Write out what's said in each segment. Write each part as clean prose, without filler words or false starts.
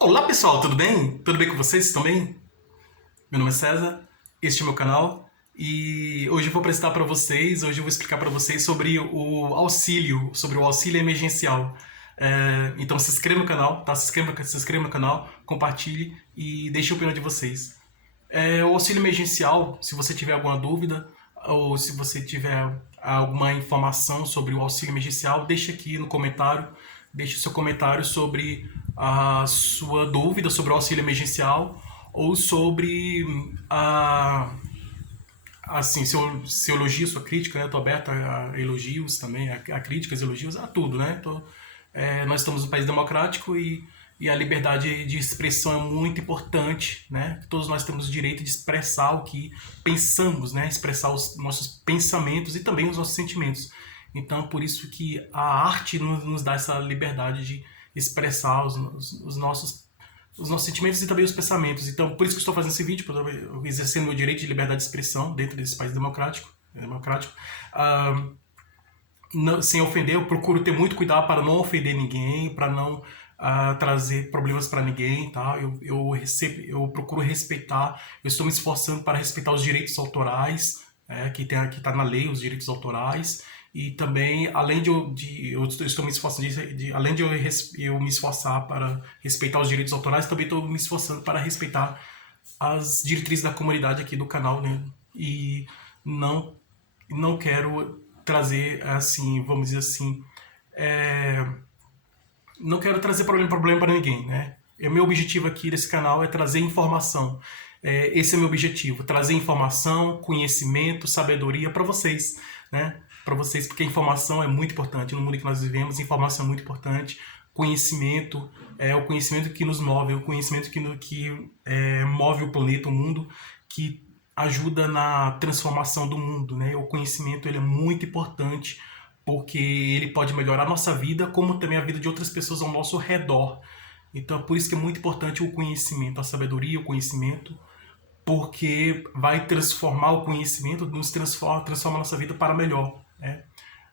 Olá pessoal, tudo bem? Tudo bem com vocês também? Meu nome é César, este é meu canal e hoje eu vou apresentar para vocês, hoje eu vou explicar para vocês sobre o auxílio emergencial. Então se inscreva no canal, tá? Se inscreva no canal, compartilhe e deixe a opinião de vocês. O auxílio emergencial, se você tiver alguma dúvida ou se você tiver alguma informação sobre o auxílio emergencial, deixe aqui no comentário, deixe o seu comentário sobre a sua dúvida sobre o auxílio emergencial ou sobre assim, seu elogio, sua crítica, né? Estou aberto a elogios também, a críticas, elogios, a tudo, né? Nós estamos num país democrático e a liberdade de expressão é muito importante, né? Todos nós temos o direito de expressar o que pensamos, né? Expressar os nossos pensamentos e também os nossos sentimentos. Então, por isso que a arte nos dá essa liberdade de expressar os nossos sentimentos e também os pensamentos. Então, por isso que eu estou fazendo esse vídeo, exercendo meu direito de liberdade de expressão dentro desse país democrático. Ah, sem ofender, eu procuro ter muito cuidado para não ofender ninguém, para não trazer problemas para ninguém, tá? Eu procuro respeitar, eu estou me esforçando para respeitar os direitos autorais, que está na lei, os direitos autorais, e também, além eu estou me esforçando, além de eu me esforçar para respeitar os direitos autorais, também estou me esforçando para respeitar as diretrizes da comunidade aqui do canal, né? E não, não quero trazer, assim, vamos dizer assim, é, não quero trazer problema para ninguém, né? O meu objetivo aqui desse canal é trazer informação. Esse é o meu objetivo, trazer informação, conhecimento, sabedoria para vocês, né? Para vocês, porque a informação é muito importante no mundo que nós vivemos. Informação é muito importante. Conhecimento é o conhecimento que nos move, é o conhecimento que move o planeta, o mundo, que ajuda na transformação do mundo, né? O conhecimento ele é muito importante porque ele pode melhorar a nossa vida, como também a vida de outras pessoas ao nosso redor. Então, é por isso que é muito importante o conhecimento, a sabedoria, o conhecimento, porque vai transformar o conhecimento, transforma a nossa vida para melhor, né?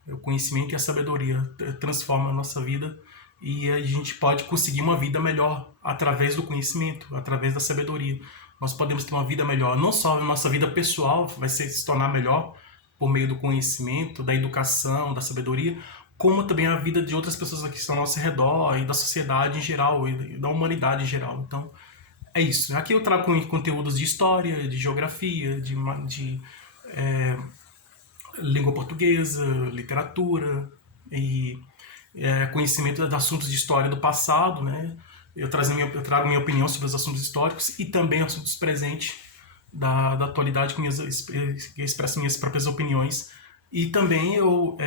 O conhecimento e a sabedoria transformam a nossa vida e a gente pode conseguir uma vida melhor através do conhecimento, através da sabedoria. Nós podemos ter uma vida melhor, não só a nossa vida pessoal se tornar melhor por meio do conhecimento, da educação, da sabedoria, como também a vida de outras pessoas que estão ao nosso redor e da sociedade em geral e da humanidade em geral. Então, é isso. Aqui eu trago conteúdos de história, de geografia, de língua portuguesa, literatura e conhecimento de assuntos de história do passado, né? Eu trago minha opinião sobre os assuntos históricos e também assuntos presentes da atualidade, que eu expresso minhas próprias opiniões. E também eu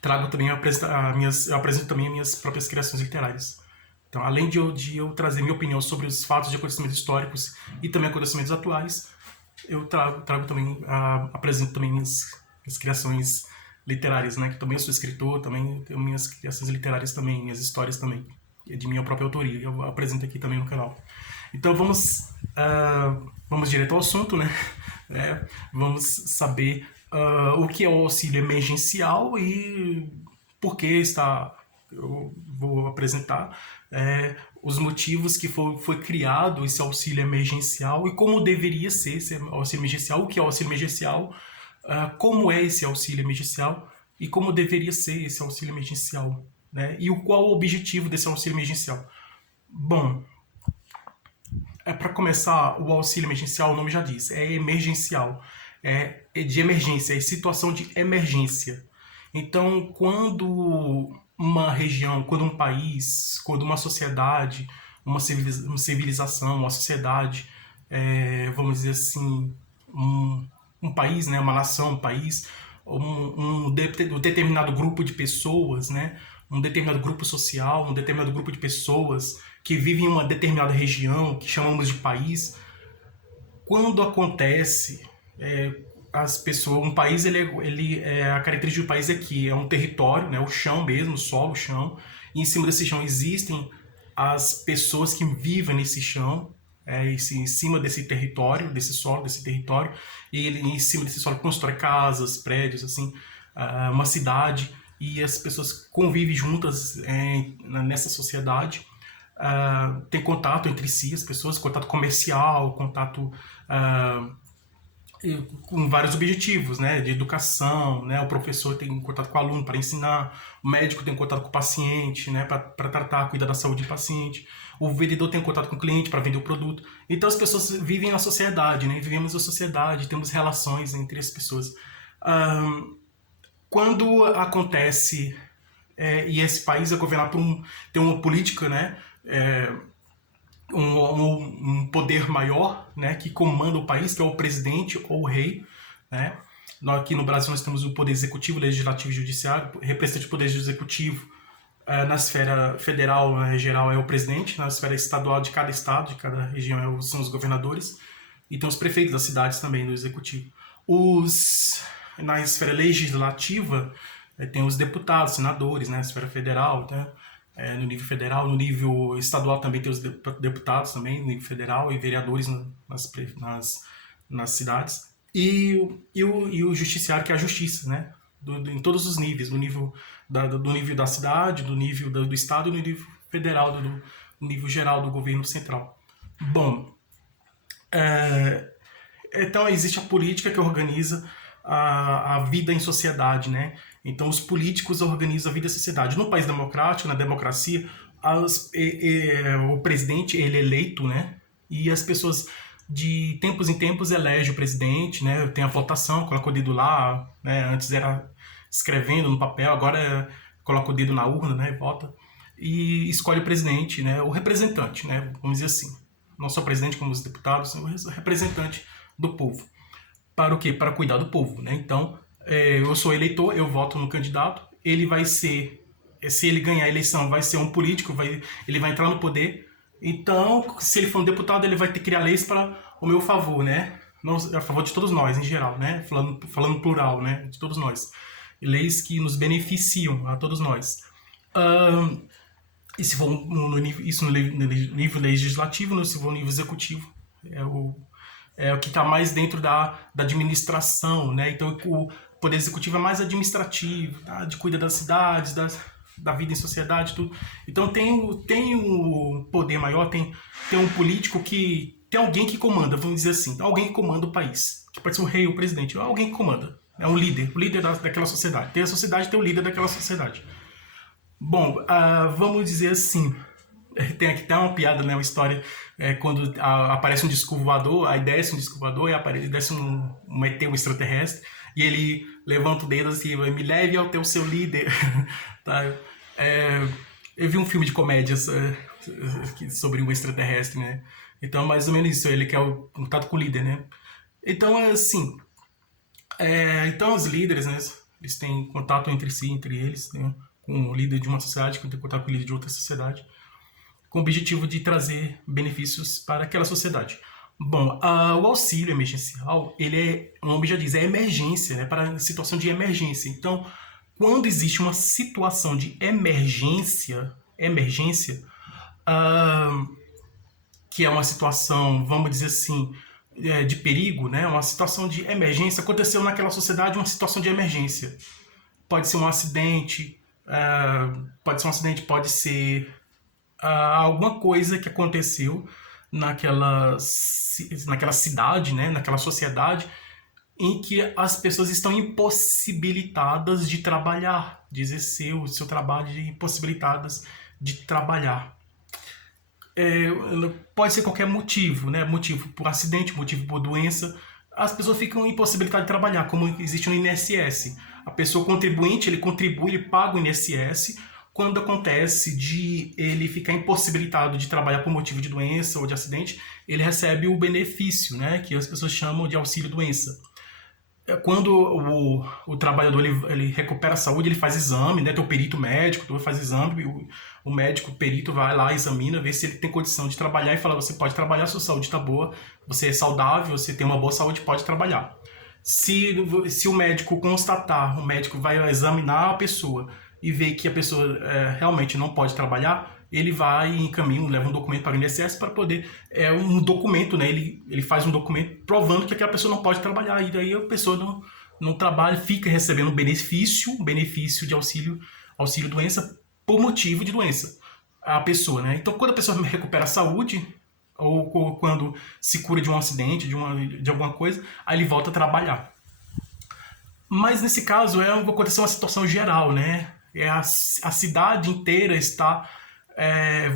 trago também, eu apresento também minhas próprias criações literárias. Então, além de eu trazer minha opinião sobre os fatos de acontecimentos históricos e também acontecimentos atuais, eu trago também, apresento também minhas criações literárias, né? Que também eu sou escritor, também tenho minhas criações literárias também, minhas histórias também, de minha própria autoria, eu apresento aqui também no canal. Então vamos direto ao assunto, né? Vamos saber o que é o auxílio emergencial e por que está. Eu vou apresentar os motivos que foi criado esse auxílio emergencial e como deveria ser esse auxílio emergencial, o que é o auxílio emergencial, como é esse auxílio emergencial e como deveria ser esse auxílio emergencial, né? E qual o objetivo desse auxílio emergencial? Bom, para começar, o auxílio emergencial, o nome já diz, é emergencial, é de emergência, é situação de emergência. Então, quando uma região, quando um país, quando uma sociedade, uma civilização, uma sociedade, vamos dizer assim, um país, né, uma nação, um país, um determinado grupo de pessoas, né, um determinado grupo social, um determinado grupo de pessoas que vivem em uma determinada região, que chamamos de país, quando acontece, as pessoas, um país, a característica do país é que é um território, né, o chão mesmo, o solo, o chão, e em cima desse chão existem as pessoas que vivem nesse chão, em cima desse território, desse solo, desse território, e ele, em cima desse solo constrói casas, prédios, assim, uma cidade, e as pessoas convivem juntas nessa sociedade. tem contato entre si, as pessoas, contato comercial, contato com vários objetivos, né, de educação, né, o professor tem contato com o aluno para ensinar, o médico tem contato com o paciente, né, para tratar, cuidar da saúde do paciente, o vendedor tem contato com o cliente para vender o produto. Então as pessoas vivem na sociedade, né, vivemos na sociedade, temos relações entre as pessoas. Quando acontece e esse país é governado por tem uma política, né, um poder maior, né, que comanda o país, que é o presidente ou o rei, né? Nós, aqui no Brasil nós temos o poder executivo, legislativo e judiciário. Representante do poder executivo na esfera federal, geral, é o presidente. Na esfera estadual de cada estado, de cada região, são os governadores. E tem os prefeitos das cidades também, do executivo. Na esfera legislativa, tem os deputados, senadores, né? Na esfera federal, né? No nível federal, no nível estadual também tem os deputados também, no nível federal, e vereadores nas cidades. E o judiciário, que é a justiça, né? Em todos os níveis, do nível da cidade, do nível do estado e no nível federal, do nível geral do governo central. Bom, então existe a política que organiza a vida em sociedade, né? Então os políticos organizam a vida da sociedade. No país democrático, na democracia, o presidente ele é eleito, né? E as pessoas de tempos em tempos elegem o presidente, né? Tem a votação, coloca o dedo lá, né? Antes era escrevendo no papel, agora coloca o dedo na urna, né? Vota e escolhe o presidente, né? O representante, né? Vamos dizer assim, não só o presidente como os deputados, o representante do povo. Para o quê? Para cuidar do povo, né? Então, eu sou eleitor, eu voto no candidato, ele vai ser, se ele ganhar a eleição, vai ser um político, ele vai entrar no poder. Então, se ele for um deputado, ele vai ter que criar leis para o meu favor, né? A favor de todos nós, em geral, né? Falando plural, né? De todos nós. Leis que nos beneficiam a todos nós. E se for isso no nível legislativo, se for no nível executivo, é o que está mais dentro da administração, né? Então o poder executivo é mais administrativo, tá? De cuidar das cidades, da vida em sociedade, tudo. Então tem o poder maior, tem um político que tem alguém que comanda, vamos dizer assim, alguém que comanda o país, que pode ser o rei ou o presidente, alguém que comanda, é um líder, o líder daquela sociedade. Tem a sociedade, tem o líder daquela sociedade. Bom, vamos dizer assim, tem aqui uma piada, né, uma história, quando aparece um disco voador, aí desce um disco voador e desce um ET, um extraterrestre, e ele levanta o dedo assim, me leve ao teu seu líder. Tá? Eu vi um filme de comédias sobre um extraterrestre, né? Então, mais ou menos isso, ele quer o contato com o líder, né? Então, assim, então os líderes, né, eles têm contato entre eles, né, com o líder de uma sociedade, que tem contato com o líder de outra sociedade, com o objetivo de trazer benefícios para aquela sociedade. Bom, o auxílio emergencial, o nome já diz, é emergência, né, para situação de emergência. Então, quando existe uma situação de emergência, que é uma situação, vamos dizer assim, de perigo, né, uma situação de emergência, aconteceu naquela sociedade uma situação de emergência. Pode ser um acidente, pode ser alguma coisa que aconteceu naquela cidade, né, naquela sociedade, em que as pessoas estão impossibilitadas de trabalhar, de exercer o seu trabalho, impossibilitadas de trabalhar. Pode ser qualquer motivo, né? Motivo por acidente, motivo por doença. As pessoas ficam impossibilitadas de trabalhar, como existe no INSS. A pessoa contribuinte, ele contribui, ele paga o INSS. Quando acontece de ele ficar impossibilitado de trabalhar por motivo de doença ou de acidente, ele recebe o benefício, né, que as pessoas chamam de auxílio-doença. Quando o trabalhador ele recupera a saúde, ele faz exame, né, tem o perito médico, faz exame, o médico, o perito vai lá, examina, vê se ele tem condição de trabalhar e fala, você pode trabalhar, sua saúde está boa, você é saudável, você tem uma boa saúde, pode trabalhar. Se o médico constatar, o médico vai examinar a pessoa e ver que a pessoa realmente não pode trabalhar, ele vai em caminho, leva um documento para o INSS para poder, um documento, né? Ele faz um documento provando que aquela pessoa não pode trabalhar, e daí a pessoa não trabalha, fica recebendo um benefício de auxílio-doença por motivo de doença. a pessoa, né? Então, quando a pessoa recupera a saúde, ou quando se cura de um acidente, de alguma coisa, aí ele volta a trabalhar. Mas nesse caso aconteceu uma situação geral, né? A cidade inteira está,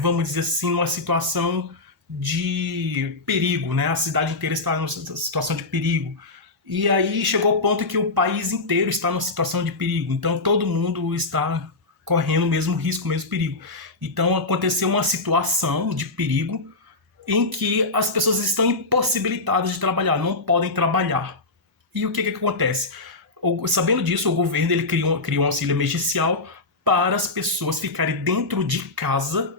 vamos dizer assim, numa situação de perigo, né? A cidade inteira está numa situação de perigo. E aí chegou o ponto que o país inteiro está numa situação de perigo. Então todo mundo está correndo o mesmo risco, o mesmo perigo. Então aconteceu uma situação de perigo em que as pessoas estão impossibilitadas de trabalhar, não podem trabalhar. E o que acontece? Sabendo disso, o governo ele criou um auxílio emergencial para as pessoas ficarem dentro de casa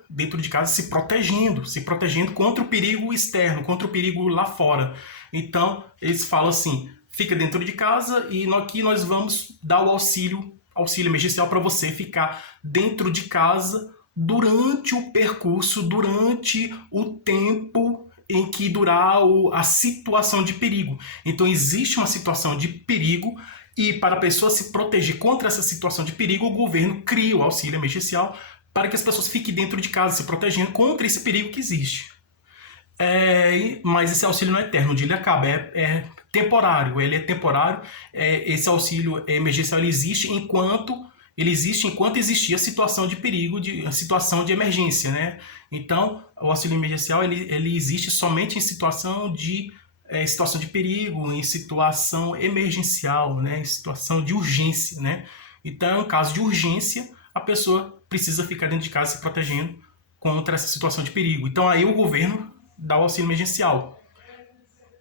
se protegendo contra o perigo externo, contra o perigo lá fora. Então, eles falam assim, fica dentro de casa e aqui nós vamos dar o auxílio emergencial para você ficar dentro de casa durante o percurso, durante o tempo em que durar a situação de perigo. Então existe uma situação de perigo e para a pessoa se proteger contra essa situação de perigo, o governo cria o auxílio emergencial para que as pessoas fiquem dentro de casa se protegendo contra esse perigo que existe. Mas esse auxílio não é eterno, um dia ele acaba, é temporário, ele é temporário, esse auxílio emergencial ele existe enquanto existia a situação de perigo, a situação de emergência, né? Então, o auxílio emergencial ele existe somente em situação de perigo, em situação emergencial, né? Em situação de urgência, né? Então, em caso de urgência, a pessoa precisa ficar dentro de casa se protegendo contra essa situação de perigo. Então, aí o governo dá o auxílio emergencial.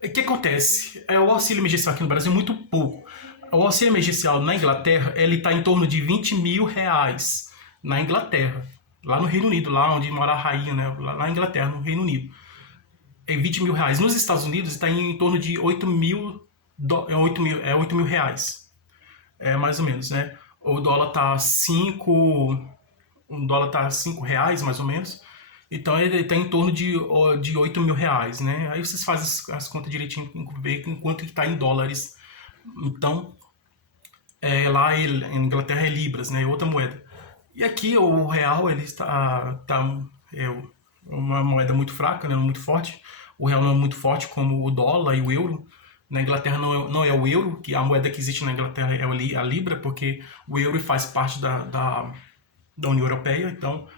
O que acontece? O auxílio emergencial aqui no Brasil é muito pouco. O auxílio emergencial na Inglaterra, ele está em torno de 20 mil reais na Inglaterra, lá no Reino Unido, lá onde mora a rainha, né? Lá na Inglaterra, no Reino Unido. É 20 mil reais. Nos Estados Unidos está em torno de 8 mil reais. Mais ou menos, né? O dólar está 5 reais, mais ou menos. Então ele está em torno de 8 mil reais, né? Aí vocês fazem as contas direitinho, ver quanto está em dólares. Então, lá em Inglaterra é libras, né? É outra moeda. E aqui o real ele está uma moeda muito fraca, né? Muito forte. O real não é muito forte como o dólar e o euro. Na Inglaterra não é o euro, que a moeda que existe na Inglaterra é a libra, porque o euro faz parte da União Europeia. Então,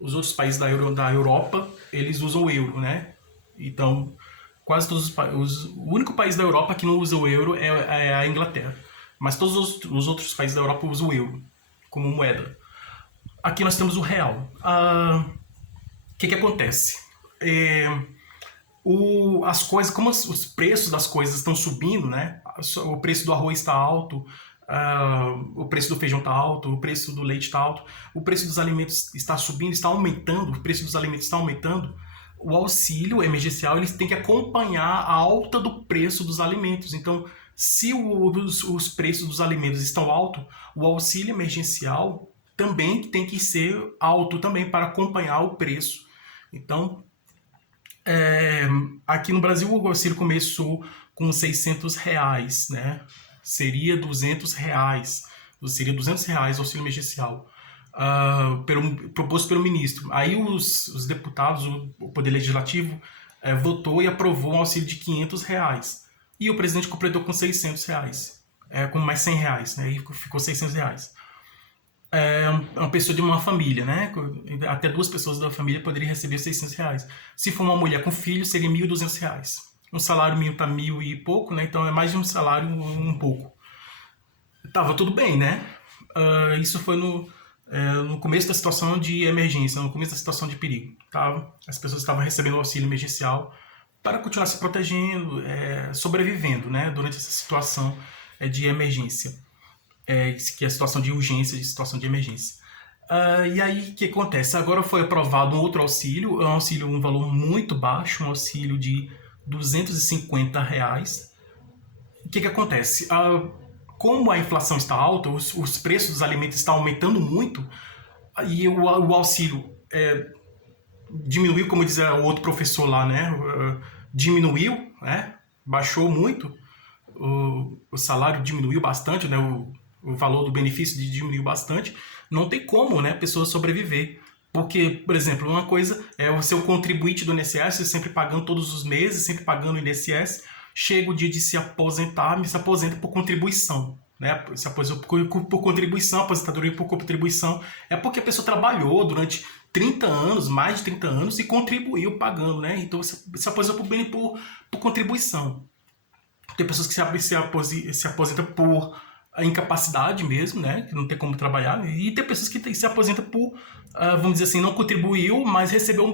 os outros países da Europa, eles usam o euro, né? Então, quase todos o único país da Europa que não usa o euro é a Inglaterra. Mas todos os outros países da Europa usam o euro como moeda. Aqui nós temos o real. O que acontece? As coisas, como os preços das coisas estão subindo, né? O preço do arroz está alto, o preço do feijão está alto, o preço do leite está alto, o preço dos alimentos está subindo, está aumentando, o preço dos alimentos está aumentando. O auxílio emergencial eles têm que acompanhar a alta do preço dos alimentos. Então, se os preços dos alimentos estão altos, o auxílio emergencial também tem que ser alto também para acompanhar o preço. Então, aqui no Brasil o auxílio começou com 600 reais, né? Seria 200 reais. Seria 200 reais o auxílio emergencial. Proposto pelo ministro. Aí os deputados, o Poder Legislativo, votou e aprovou um auxílio de 500 reais. E o presidente completou com 600 reais. Com mais 100 reais, né? E ficou 600 reais. Uma pessoa de uma família, né? Até 2 pessoas da família poderiam receber 600 reais. Se for uma mulher com filho, seria 1.200 reais. O salário mínimo está 1.000 e pouco, né? Então é mais de um salário um pouco. Tava tudo bem, né? Isso foi no começo da situação de emergência, no começo da situação de perigo. As pessoas estavam recebendo o auxílio emergencial para continuar se protegendo, sobrevivendo, né? Durante essa situação de emergência. Que é a situação de urgência, de situação de emergência. E aí, o que acontece? Agora foi aprovado um outro auxílio, um valor muito baixo, um auxílio de 250 reais. O que acontece? Como a inflação está alta, os preços dos alimentos estão aumentando muito, e o auxílio diminuiu, como diz o outro professor lá, né? Diminuiu, né? Baixou muito, o salário diminuiu bastante, né? O valor do benefício diminuiu bastante. Não tem como, né, a pessoa sobreviver, Porque, por exemplo, uma coisa é o seu contribuinte do INSS, sempre pagando todos os meses, sempre pagando o INSS, chega o dia de se aposentar, se aposenta por contribuição. Né? Se aposenta por contribuição, aposentadoria por contribuição. É porque a pessoa trabalhou durante 30 anos, mais de 30 anos, e contribuiu pagando. Né? Então você se aposenta por contribuição. Tem pessoas que se aposentam por incapacidade mesmo, né? Que não tem como trabalhar. E tem pessoas que se aposentam por, vamos dizer assim, não contribuiu, mas recebeu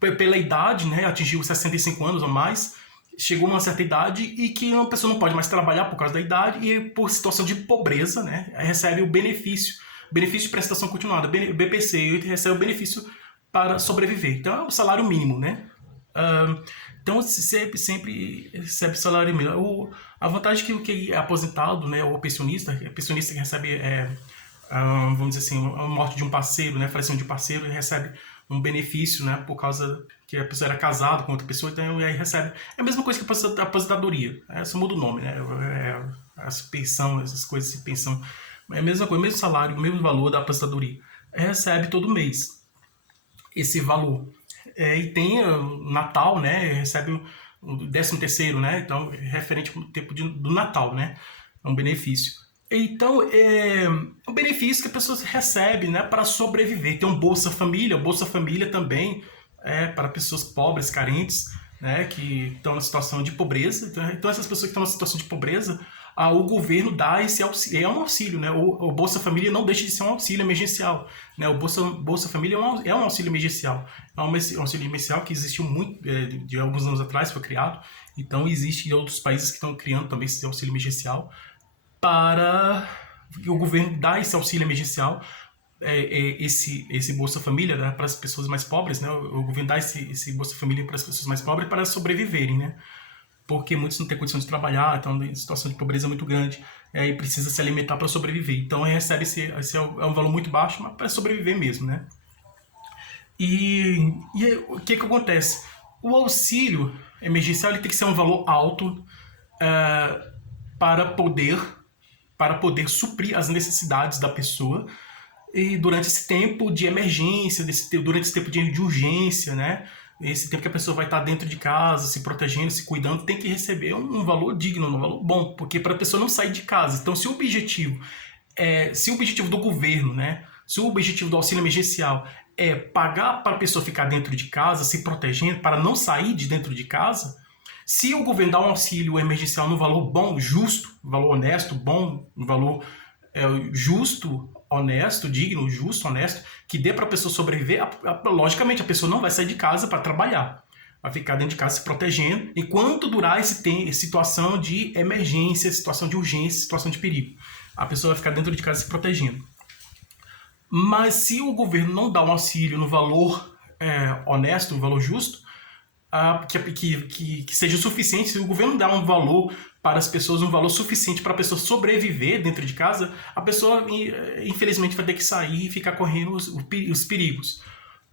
pela idade, né? Atingiu 65 anos ou mais, chegou a uma certa idade e que uma pessoa não pode mais trabalhar por causa da idade e por situação de pobreza, né? Recebe o benefício de prestação continuada, BPC, e recebe o benefício para sobreviver. Então é o salário mínimo, né? Então sempre recebe salário mínimo. A vantagem que o que é aposentado, né, ou pensionista que recebe, vamos dizer assim, a morte de um parceiro, né, falecimento de um parceiro, ele recebe um benefício, né, por causa que a pessoa era casada com outra pessoa, então aí recebe. É a mesma coisa que a aposentadoria, só muda o nome, né, as pensão, essas coisas de pensão, é a mesma coisa, o mesmo salário, o mesmo valor da aposentadoria. Recebe todo mês esse valor. E tem o Natal, né? Recebe o 13º, né? Então, referente ao tempo do Natal, né? É um benefício. Então, é um benefício que a pessoa recebe, né? Para sobreviver. Tem um Bolsa Família. O Bolsa Família também é para pessoas pobres, carentes, né? Que estão na situação de pobreza. Então, essas pessoas que estão na situação de pobreza, o governo dá esse auxílio, é um auxílio, né? O Bolsa Família não deixa de ser um auxílio emergencial, né? O Bolsa Família é um auxílio emergencial, é um auxílio emergencial que existiu muito, de alguns anos atrás foi criado, então existe em outros países que estão criando também esse auxílio emergencial para que o governo dá esse auxílio emergencial, esse Bolsa Família, né, para as pessoas mais pobres, né? O governo dá esse Bolsa Família para as pessoas mais pobres para sobreviverem, né? Porque muitos não têm condição de trabalhar, estão em situação de pobreza muito grande, e precisa se alimentar para sobreviver. Então recebe esse é um valor muito baixo, mas para sobreviver mesmo, né? E o que acontece? O auxílio emergencial ele tem que ser um valor alto para poder suprir as necessidades da pessoa e durante esse tempo de emergência, durante esse tempo de urgência, né? Esse tempo que a pessoa vai estar dentro de casa, se protegendo, se cuidando, tem que receber um valor digno, um valor bom, porque para a pessoa não sair de casa. Então, se o objetivo do governo, né? Se o objetivo do auxílio emergencial é pagar para a pessoa ficar dentro de casa, se protegendo, para não sair de dentro de casa, se o governo dá um auxílio emergencial no valor bom, justo, valor honesto, bom, um valor justo, honesto, digno, justo, honesto, que dê para a pessoa sobreviver, logicamente a pessoa não vai sair de casa para trabalhar, vai ficar dentro de casa se protegendo, enquanto durar situação de emergência, situação de urgência, situação de perigo. A pessoa vai ficar dentro de casa se protegendo. Mas se o governo não dá um auxílio no valor honesto, no valor justo, que seja suficiente, se o governo dá um valor para as pessoas, um valor suficiente para a pessoa sobreviver dentro de casa, a pessoa infelizmente vai ter que sair e ficar correndo os perigos.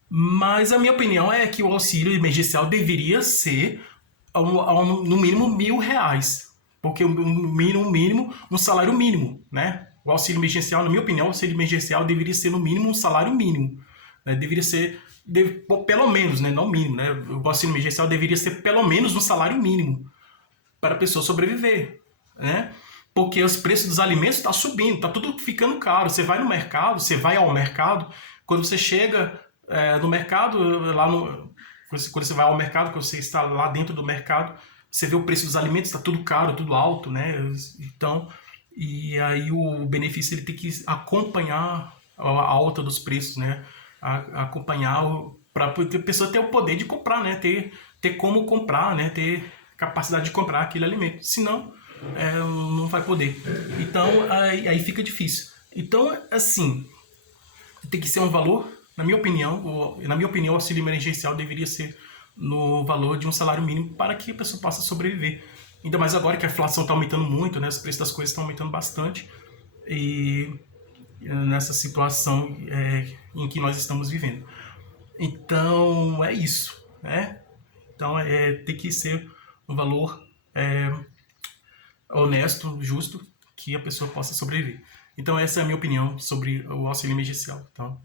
Mas a minha opinião é que o auxílio emergencial deveria ser no mínimo R$1.000, porque o mínimo, um salário mínimo, né? O auxílio emergencial, na minha opinião, o auxílio emergencial deveria ser no mínimo um salário mínimo, né? Deveria ser pelo menos, né? Não mínimo, né? O auxílio emergencial deveria ser pelo menos um salário mínimo para a pessoa sobreviver, né? Porque os preços dos alimentos estão subindo, está tudo ficando caro. Você vai ao mercado, quando você chega no mercado, quando você vai ao mercado, quando você está lá dentro do mercado, você vê o preço dos alimentos, está tudo caro, tudo alto, né? Então, e aí o benefício ele tem que acompanhar a alta dos preços, né? Acompanhar para a pessoa ter o poder de comprar, né? Ter como comprar, né? Ter capacidade de comprar aquele alimento. Senão, não vai poder. Então, aí fica difícil. Então, assim, tem que ser um valor, na minha opinião, o auxílio emergencial deveria ser no valor de um salário mínimo para que a pessoa possa sobreviver. Ainda mais agora que a inflação está aumentando muito, né? Os preços das coisas estão aumentando bastante. E nessa situação em que nós estamos vivendo. Então, é isso, né? Então, tem que ser um valor honesto, justo, que a pessoa possa sobreviver. Então, essa é a minha opinião sobre o auxílio emergencial. Então,